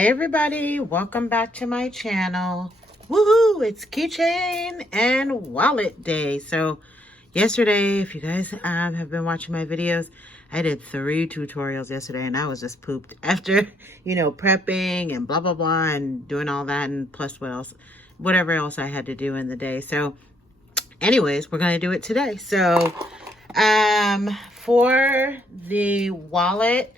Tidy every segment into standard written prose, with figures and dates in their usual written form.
Hey everybody, welcome back to my channel. Woohoo! It's keychain and wallet day. So yesterday, if you guys have been watching my videos, I did 3 tutorials yesterday and I was just pooped after, prepping and blah blah blah and doing all that, and plus whatever else I had to do in the day. So anyways, we're gonna do it today. So for the wallet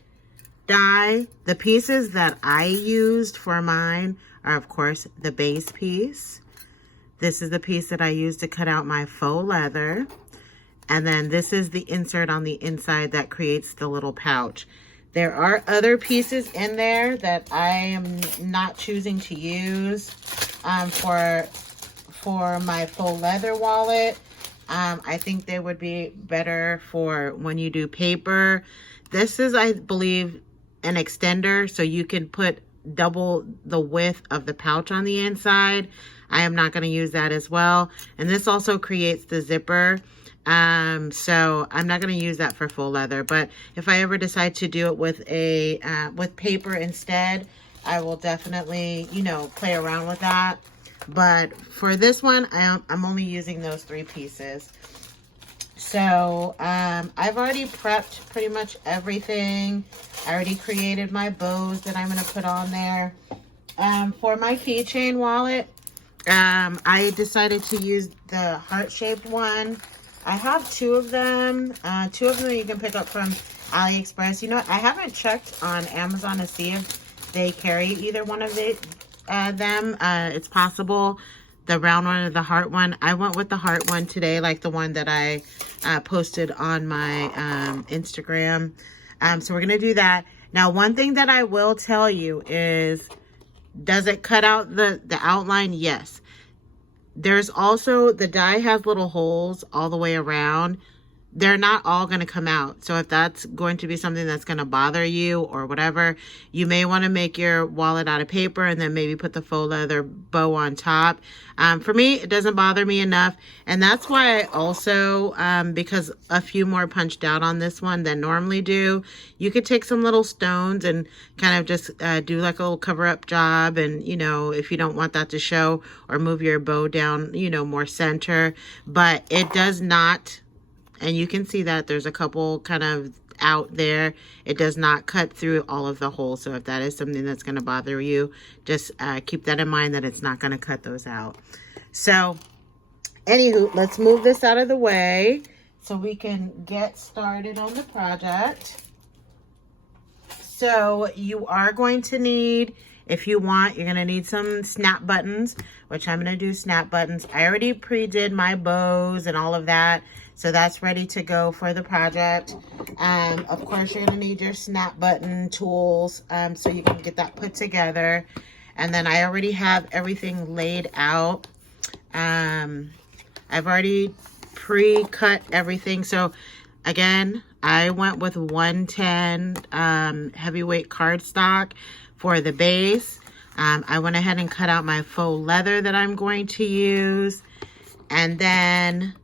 die, the pieces that I used for mine are, of course, the base piece. This is the piece that I used to cut out my faux leather. And then this is the insert on the inside that creates the little pouch. There are other pieces in there that I am not choosing to use for my faux leather wallet. I think they would be better for when you do paper. This is, I believe, an extender, so you can put double the width of the pouch on the inside. I am not going to use that as well. And this also creates the zipper. So I'm not going to use that for full leather, but if I ever decide to do it with with paper instead, I will definitely, play around with that. But for this one, I'm only using those 3 pieces. So I've already prepped pretty much everything. I already created my bows that I'm going to put on there. For my keychain wallet, I decided to use the heart-shaped one. I have 2 of them. 2 of them you can pick up from AliExpress. I haven't checked on Amazon to see if they carry either one of them. It's possible. The round one or the heart one. I went with the heart one today, like the one that I posted on my Instagram. So we're going to do that. Now, one thing that I will tell you is, does it cut out the outline? Yes. There's also, the die has little holes all the way around. They're not all going to come out. So if that's going to be something that's going to bother you or whatever, you may want to make your wallet out of paper and then maybe put the faux leather bow on top. For me, it doesn't bother me enough. And that's why I also, because a few more punched out on this one than normally do, you could take some little stones and kind of just do like a little cover up job. And, if you don't want that to show, or move your bow down, more center. But it does not. And you can see that there's a couple kind of out there. It does not cut through all of the holes. So if that is something that's going to bother you, just keep that in mind, that it's not going to cut those out. So anywho, let's move this out of the way so we can get started on the project. So you are going to need, if you want, you're going to need some snap buttons, which I'm going to do snap buttons. I already pre-did my bows and all of that. So that's ready to go for the project. Of course, you're going to need your snap button tools so you can get that put together. And then I already have everything laid out. I've already pre-cut everything. So again, I went with 110 heavyweight cardstock for the base. I went ahead and cut out my faux leather that I'm going to use. And then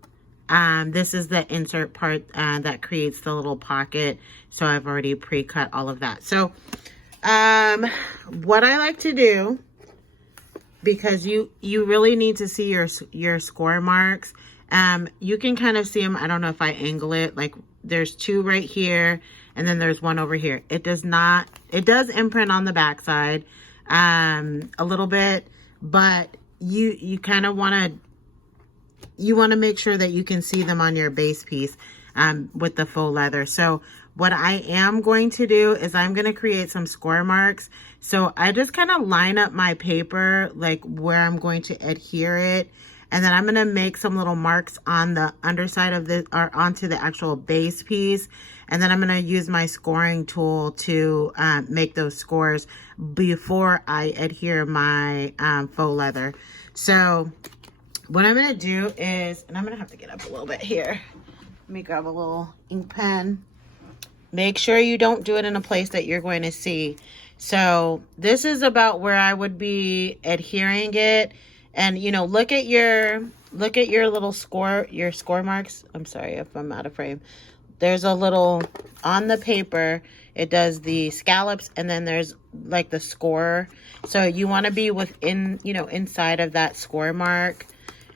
this is the insert part that creates the little pocket. So I've already pre-cut all of that. So what I like to do, because you really need to see your score marks. You can kind of see them. I don't know if I angle it. Like there's 2 right here, and then there's 1 over here. It does imprint on the backside a little bit, but you kind of want to make sure that you can see them on your base piece with the faux leather. So what I am going to do is I'm going to create some score marks. So I just kind of line up my paper, like where I'm going to adhere it. And then I'm going to make some little marks on the underside of this, or onto the actual base piece. And then I'm going to use my scoring tool to make those scores before I adhere my faux leather. So what I'm going to do is, and I'm going to have to get up a little bit here. Let me grab a little ink pen. Make sure you don't do it in a place that you're going to see. So this is about where I would be adhering it. And, look at your little score marks. I'm sorry if I'm out of frame. there's a little, on the paper, it does the scallops, and then there's like the score. So you want to be within, you know, inside of that score mark.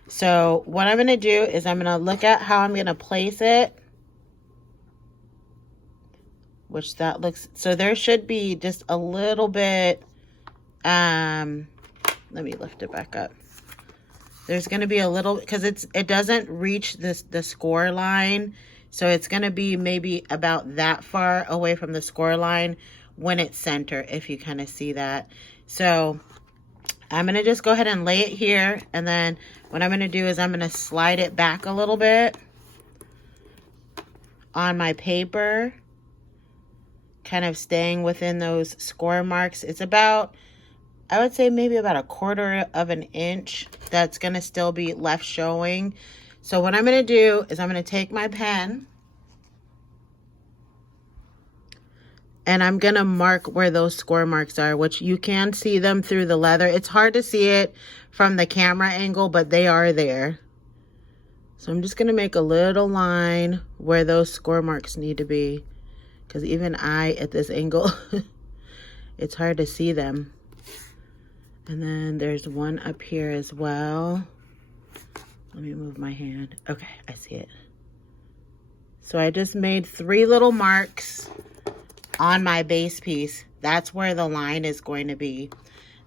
So what I'm going to do is I'm going to look at how I'm going to place it. Which that looks, so there should be just a little bit, let me lift it back up. There's going to be a little, because it doesn't reach the score line. So it's going to be maybe about that far away from the score line when it's center, if you kind of see that. So I'm going to just go ahead and lay it here. And then what I'm going to do is I'm going to slide it back a little bit on my paper, kind of staying within those score marks. It's about, I would say maybe about 1/4 of an inch that's going to still be left showing. So what I'm going to do is I'm going to take my pen and I'm going to mark where those score marks are, which you can see them through the leather. It's hard to see it from the camera angle, but they are there. So I'm just going to make a little line where those score marks need to be, because even at this angle, it's hard to see them. And then there's one up here as well. Let me move my hand. Okay, I see it. So I just made 3 little marks on my base piece. That's where the line is going to be.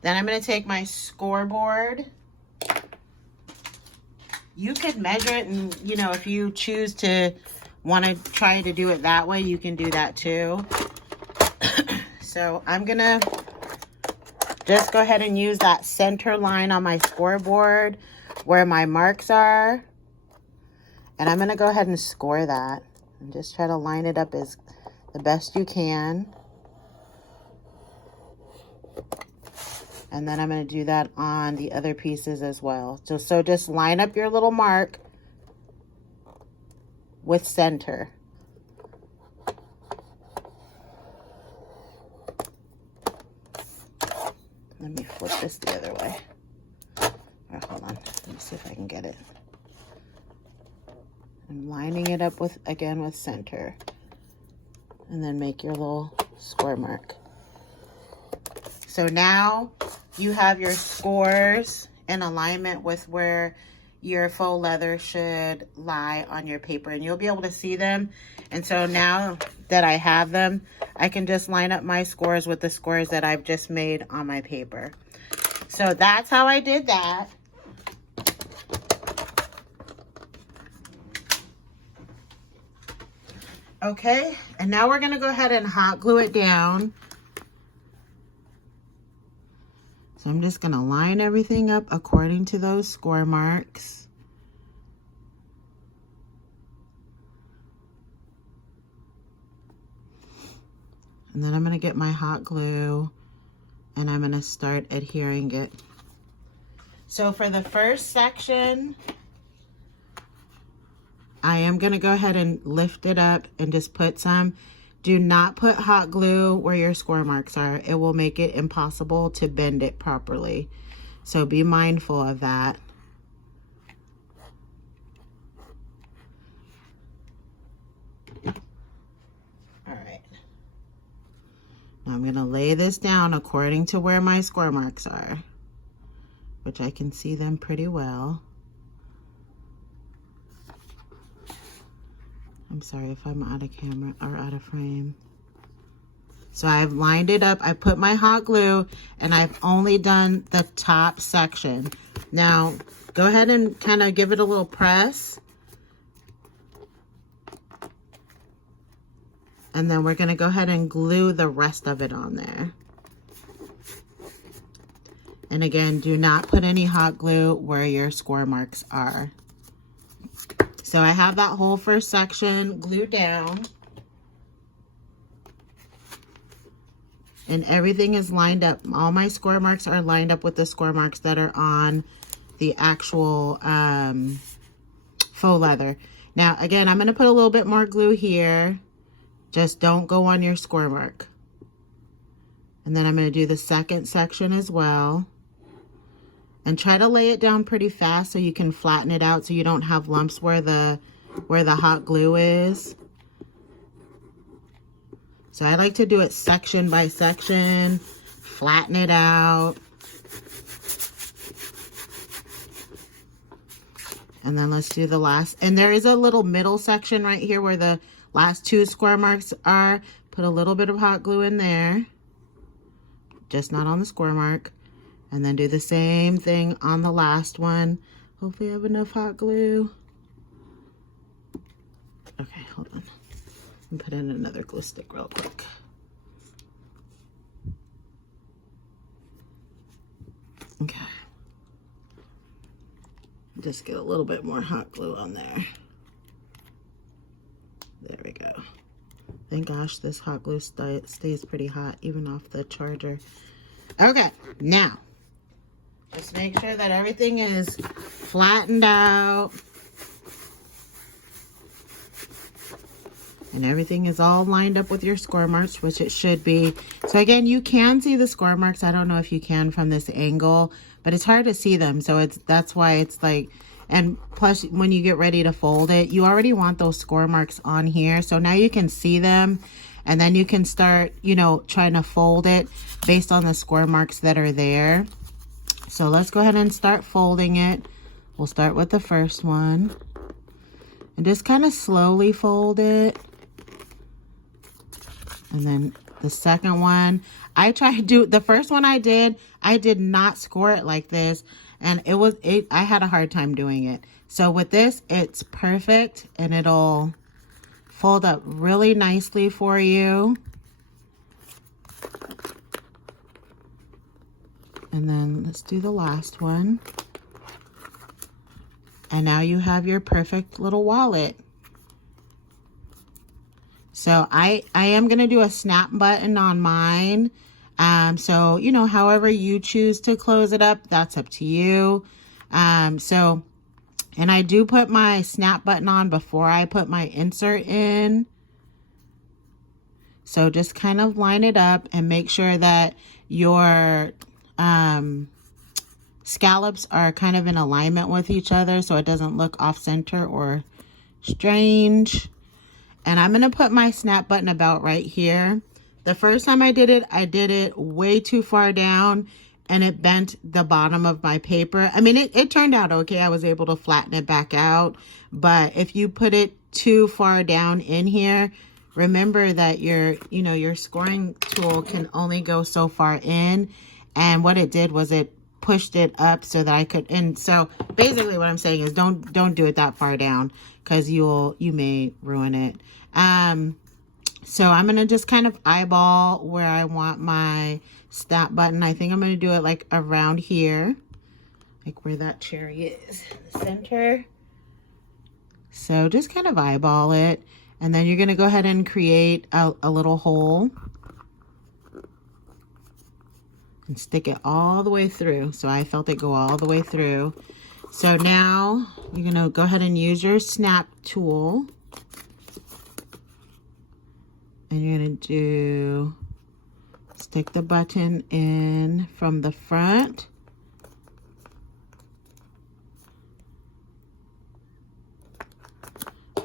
Then I'm going to take my scoreboard. You could measure it, and you know, if you choose to want to try to do it that way, you can do that too. So I'm going to just go ahead and use that center line on my scoreboard where my marks are. And I'm going to go ahead and score that and just try to line it up as the best you can. And then I'm going to do that on the other pieces as well. So just line up your little mark with center. Let me flip this the other way. Oh, hold on. Let me see if I can get it. I'm lining it up with, again, with center. And then make your little square mark. So now you have your scores in alignment with where your faux leather should lie on your paper, and you'll be able to see them. And so now that I have them, I can just line up my scores with the scores that I've just made on my paper. So that's how I did that. Okay, and now we're gonna go ahead and hot glue it down. So I'm just gonna line everything up according to those score marks. And then I'm gonna get my hot glue and I'm gonna start adhering it. So for the first section, I am gonna go ahead and lift it up and just put some. Do not put hot glue where your score marks are. It will make it impossible to bend it properly. So be mindful of that. All right. Now I'm gonna lay this down according to where my score marks are, which I can see them pretty well. I'm sorry if I'm out of camera or out of frame. So I've lined it up. I put my hot glue and I've only done the top section. Now go ahead and kind of give it a little press. And then we're going to go ahead and glue the rest of it on there. And again, do not put any hot glue where your score marks are. So I have that whole first section glued down. And everything is lined up. All my score marks are lined up with the score marks that are on the actual faux leather. Now, again, I'm going to put a little bit more glue here. Just don't go on your score mark. And then I'm going to do the second section as well. And try to lay it down pretty fast so you can flatten it out so you don't have lumps where the hot glue is. So I like to do it section by section, flatten it out. And then let's do the last. And there is a little middle section right here where the last 2 square marks are. Put a little bit of hot glue in there, just not on the square mark. And then do the same thing on the last one. Hopefully I have enough hot glue. Okay, hold on. And put in another glue stick real quick. Okay. Just get a little bit more hot glue on there. There we go. Thank gosh this hot glue stays pretty hot even off the charger. Okay, now just make sure that everything is flattened out and everything is all lined up with your score marks, which it should be. So again, you can see the score marks. I don't know if you can from this angle, but it's hard to see them. So that's why it's like, and plus when you get ready to fold it, you already want those score marks on here. So now you can see them, and then you can start, you know, trying to fold it based on the score marks that are there. So let's go ahead and start folding it. We'll start with the first one and just kind of slowly fold it. And then the second one, I tried to do, the first one I did not score it like this. And I had a hard time doing it. So with this, it's perfect and it'll fold up really nicely for you. And then let's do the last one. And now you have your perfect little wallet. So I am going to do a snap button on mine. So, you know, however you choose to close it up, that's up to you. And I do put my snap button on before I put my insert in. So just kind of line it up and make sure that your scallops are kind of in alignment with each other so it doesn't look off center or strange. And I'm going to put my snap button about right here. The first time I did it way too far down and it bent the bottom of my paper. I mean, it turned out okay. I was able to flatten it back out. But if you put it too far down in here, remember that your scoring tool can only go so far in. And what it did was it pushed it up so that I could, and so basically what I'm saying is don't do it that far down because you may ruin it. So I'm going to just kind of eyeball where I want my snap button. I think I'm going to do it like around here, like where that cherry is, in the center. So just kind of eyeball it. And then you're going to go ahead and create a little hole and stick it all the way through. So I felt it go all the way through. So now you're going to go ahead and use your snap tool. And you're going to stick the button in from the front.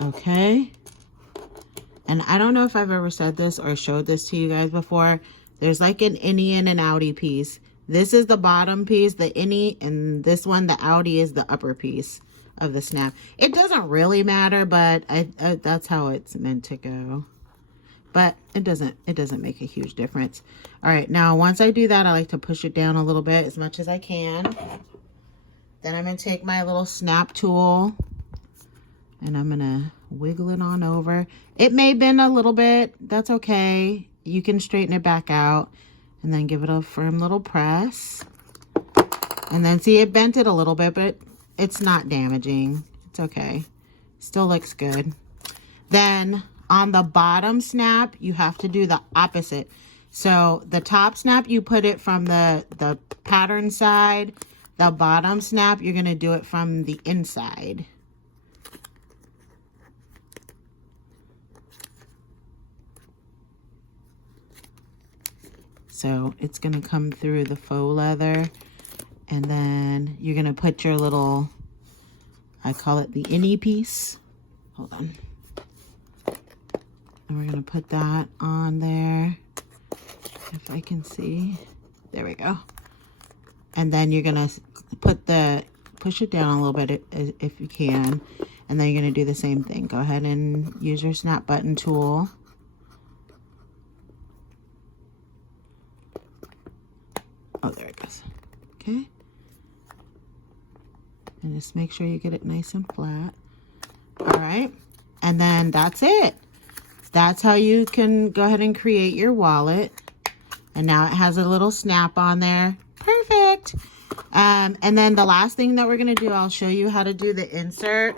Okay. And I don't know if I've ever said this or showed this to you guys before. There's like an innie and an outie piece. This is the bottom piece, the innie, and this one, the outie, is the upper piece of the snap. It doesn't really matter, but that's how it's meant to go. But it doesn't make a huge difference. All right, now once I do that, I like to push it down a little bit as much as I can. Then I'm going to take my little snap tool and I'm going to wiggle it on over. It may bend a little bit. That's okay. You can straighten it back out and then give it a firm little press. And then see, it bent it a little bit, but it's not damaging. It's okay. Still looks good. Then on the bottom snap, you have to do the opposite. So the top snap, you put it from the pattern side. The bottom snap, you're going to do it from the inside. So it's going to come through the faux leather. And then you're going to put your little, I call it the innie piece. Hold on. And we're going to put that on there. If I can see. There we go. And then you're going to push it down a little bit if you can. And then you're going to do the same thing. Go ahead and use your snap button tool. Oh, there it goes. Okay. And just make sure you get it nice and flat. All right. And then that's it. That's how you can go ahead and create your wallet. And now it has a little snap on there. Perfect. And then the last thing that we're going to do, I'll show you how to do the insert.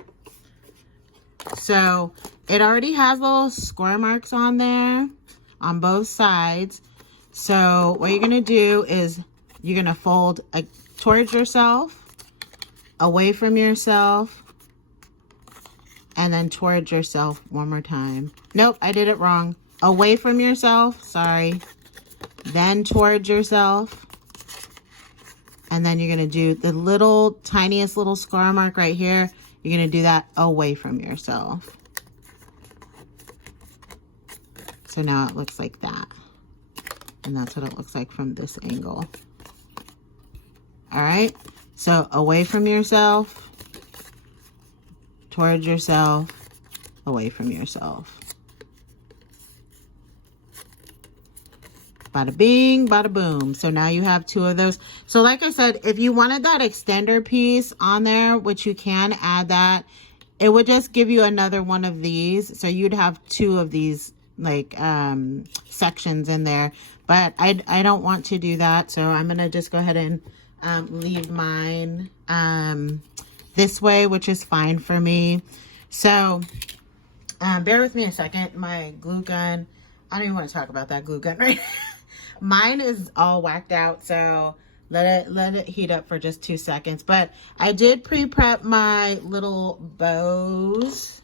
So it already has little square marks on there on both sides. So what you're going to do is you're going to fold towards yourself, away from yourself, and then towards yourself one more time. Nope, I did it wrong. Away from yourself, sorry. Then towards yourself. And then you're going to do the little tiniest little scar mark right here. You're going to do that away from yourself. So now it looks like that. And that's what it looks like from this angle. All right. So away from yourself, towards yourself, away from yourself. Bada bing, bada boom. So now you have two of those. So like I said, if you wanted that extender piece on there, which you can add that, it would just give you another one of these. So you'd have two of these like sections in there. But I don't want to do that. So I'm going to just go ahead and leave mine this way, which is fine for me. So bear with me a second. My glue gun, I don't even want to talk about that glue gun right now. Mine is all whacked out, so let it heat up for just 2 seconds. But I did pre-prep my little bows.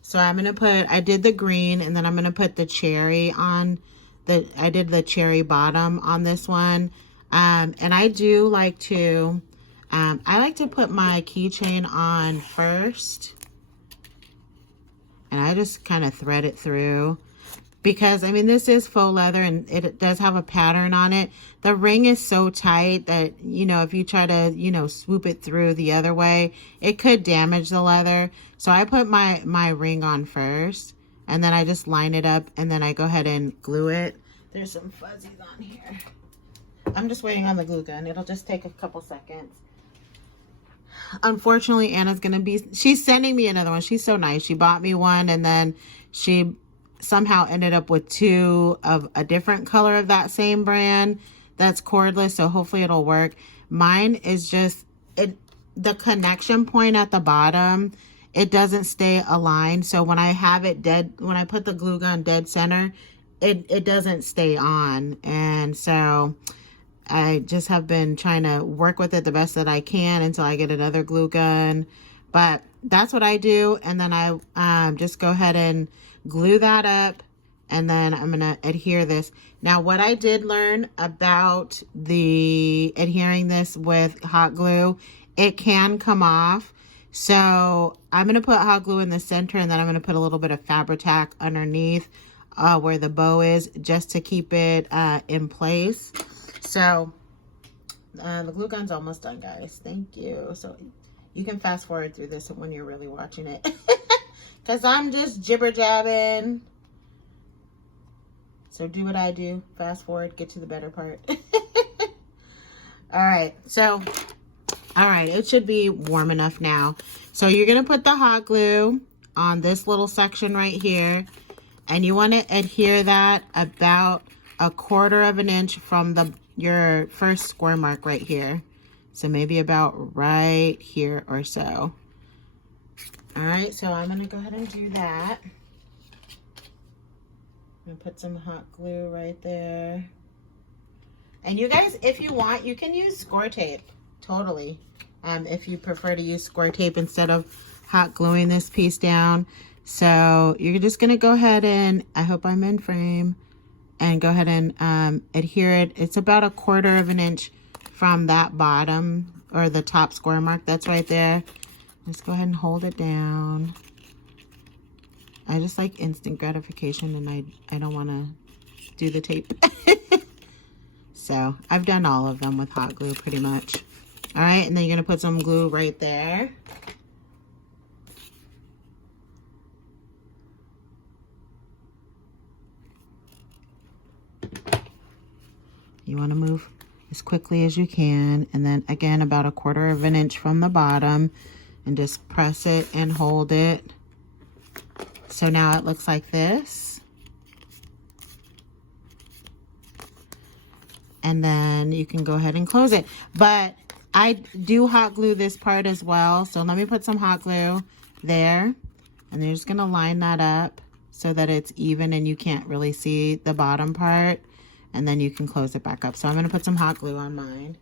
So I'm going to put, I did the green, and then I'm going to put the cherry on. I did the cherry bottom on this one. And I do like to, I like to put my keychain on first. And I just kind of thread it through. Because, I mean, this is faux leather and it does have a pattern on it. The ring is so tight that, you know, if you try to, you know, swoop it through the other way, it could damage the leather. So I put my ring on first and then I just line it up and then I go ahead and glue it. There's some fuzzies on here. I'm just waiting on the glue gun. It'll just take a couple seconds. Unfortunately, Anna's going to be, she's sending me another one. She's so nice. She bought me one and then she somehow ended up with two of a different color of that same brand that's cordless, so hopefully it'll work. Mine is just the connection point at the bottom, it doesn't stay aligned. So when I have it dead, when I put the glue gun dead center, it doesn't stay on. And so I just have been trying to work with it the best that I can until I get another glue gun. But that's what I do. And then I just go ahead and glue that up, and then I'm going to adhere this. Now, what I did learn about the adhering this with hot glue, it can come off. So I'm going to put hot glue in the center, and then I'm going to put a little bit of Fabri-Tac underneath where the bow is, just to keep it in place. So the glue gun's almost done, guys. Thank you. So you can fast forward through this when you're really watching it. Because I'm just jibber jabbing. So do what I do. Fast forward, get to the better part. Alright, so, alright, it should be warm enough now. So you're going to put the hot glue on this little section right here. And you want to adhere that about 1/4 of an inch from your first square mark right here. So maybe about right here or so. All right, so I'm going to go ahead and do that. I'm going to put some hot glue right there. And you guys, if you want, you can use score tape. Totally. If you prefer to use score tape instead of hot gluing this piece down. So you're just going to go ahead and, I hope I'm in frame, and go ahead and adhere it. It's about 1/4 of an inch from that bottom or the top square mark that's right there. Just go ahead and hold it down. I just like instant gratification, and I don't want to do the tape. So I've done all of them with hot glue pretty much. All right, and then you're gonna put some glue right there. You want to move as quickly as you can, and then again about 1/4 of an inch from the bottom, and just press it and hold it. So now it looks like this. And then you can go ahead and close it. But I do hot glue this part as well. So let me put some hot glue there. And you're just gonna line that up so that it's even and you can't really see the bottom part. And then you can close it back up. So I'm gonna put some hot glue on mine.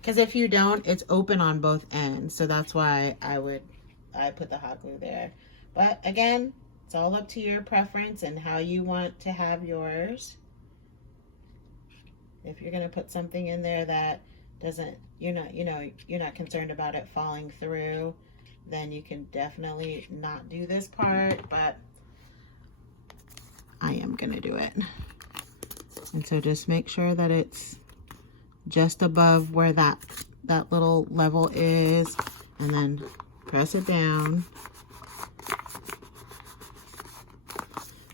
Because if you don't, it's open on both ends. So that's why I put the hot glue there. But again, it's all up to your preference and how you want to have yours. If you're gonna put something in there that doesn't, you're not concerned about it falling through, then you can definitely not do this part, but I am gonna do it. And so just make sure that it's just above where that little level is, and then press it down.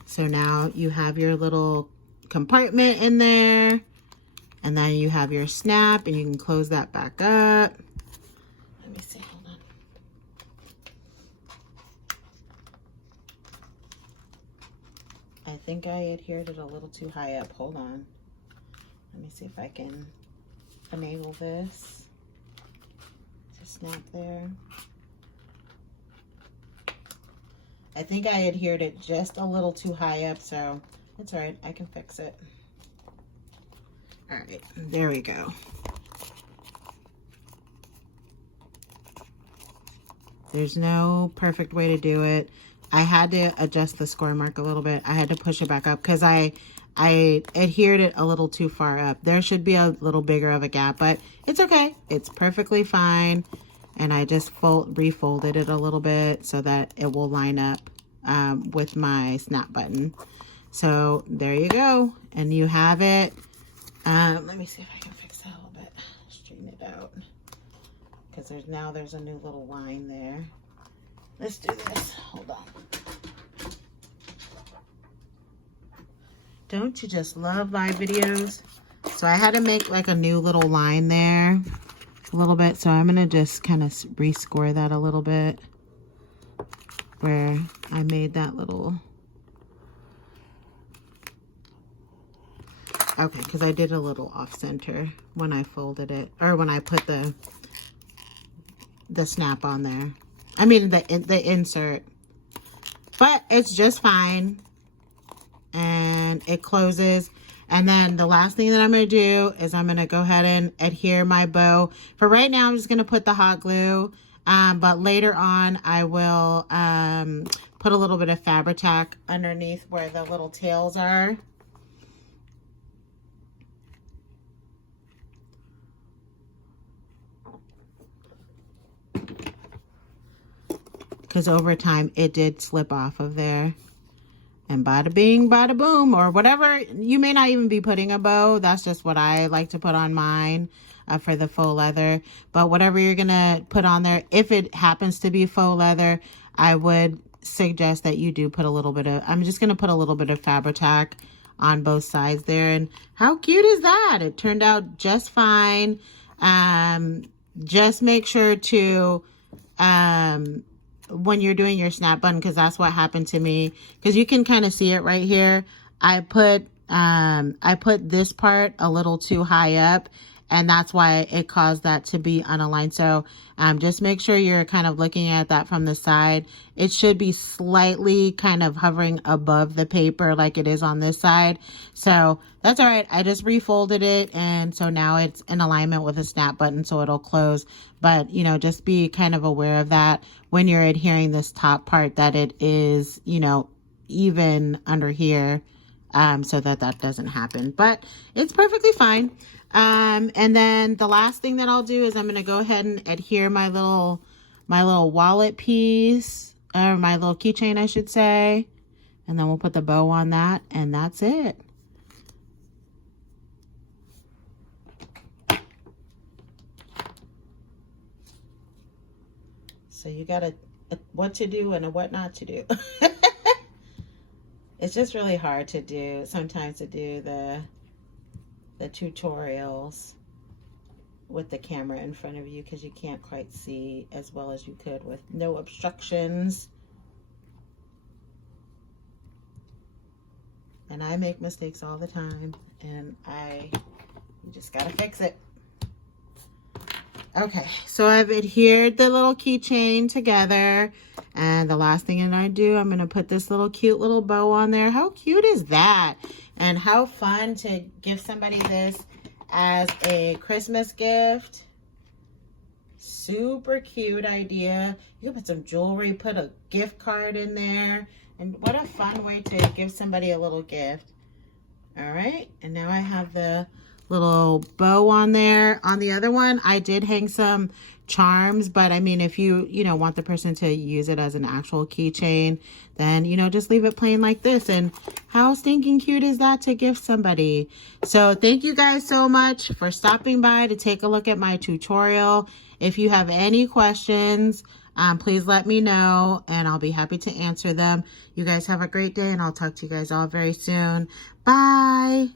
So now you have your little compartment in there, and then you have your snap, and you can close that back up. Let me see, hold on. I think I adhered it a little too high up. Hold on. Let me see if I can enable this to snap there. I think I adhered it just a little too high up, so it's all right. I can fix it. All right, there we go. There's no perfect way to do it. I had to adjust the score mark a little bit. I had to push it back up because I adhered it a little too far up. There should be a little bigger of a gap, but it's okay. It's perfectly fine. And I just refolded it a little bit so that it will line up with my snap button. So there you go. And you have it. Let me see if I can fix that a little bit. Straighten it out. Because there's a new little line there. Let's do this. Hold on. Don't you just love live videos? So I had to make like a new little line there a little bit. So I'm going to just kind of rescore that a little bit where I made that little. Okay, because I did a little off center when I folded it, or when I put the snap on there. I mean the insert. But it's just fine. And it closes. And then the last thing that I'm going to do is I'm going to go ahead and adhere my bow. For right now, I'm just going to put the hot glue. But later on, I will put a little bit of Fabri-Tac underneath where the little tails are. Because over time, it did slip off of there. And bada bing, bada boom, or whatever. You may not even be putting a bow. That's just what I like to put on mine for the faux leather. But whatever you're going to put on there, if it happens to be faux leather, I would suggest that you do put a little bit of, I'm just going to put a little bit of Fabri-Tac on both sides there. And how cute is that? It turned out just fine. Just make sure to, when you're doing your snap button, because that's what happened to me, because you can kind of see it right here. I put this part a little too high up, and that's why it caused that to be unaligned. So just make sure you're kind of looking at that from the side. It should be slightly kind of hovering above the paper like it is on this side. So that's all right. I just refolded it, and so now it's in alignment with a snap button, so it'll close. But, you know, just be kind of aware of that when you're adhering this top part, that it is, you know, even under here, so that doesn't happen. But it's perfectly fine. And then the last thing that I'll do is I'm going to go ahead and adhere my little wallet piece or my little keychain, I should say. And then we'll put the bow on that, and that's it. So you got a what to do and a what not to do. It's just really hard to do, sometimes to do the tutorials with the camera in front of you because you can't quite see as well as you could with no obstructions. And I make mistakes all the time, and you just gotta fix it. Okay, so I've adhered the little keychain together, and the last thing that I do, I'm gonna put this little cute little bow on there. How cute is that? And how fun to give somebody this as a Christmas gift. Super cute idea. You can put some jewelry, put a gift card in there, and what a fun way to give somebody a little gift. All right, and now I have the little bow on there. On the other one, I did hang some charms, but I mean, if you want the person to use it as an actual keychain, then just leave it plain like this. And how stinking cute is that to give somebody? So thank you guys so much for stopping by to take a look at my tutorial. If you have any questions, please let me know and I'll be happy to answer them. You guys have a great day, and I'll talk to you guys all very soon. Bye.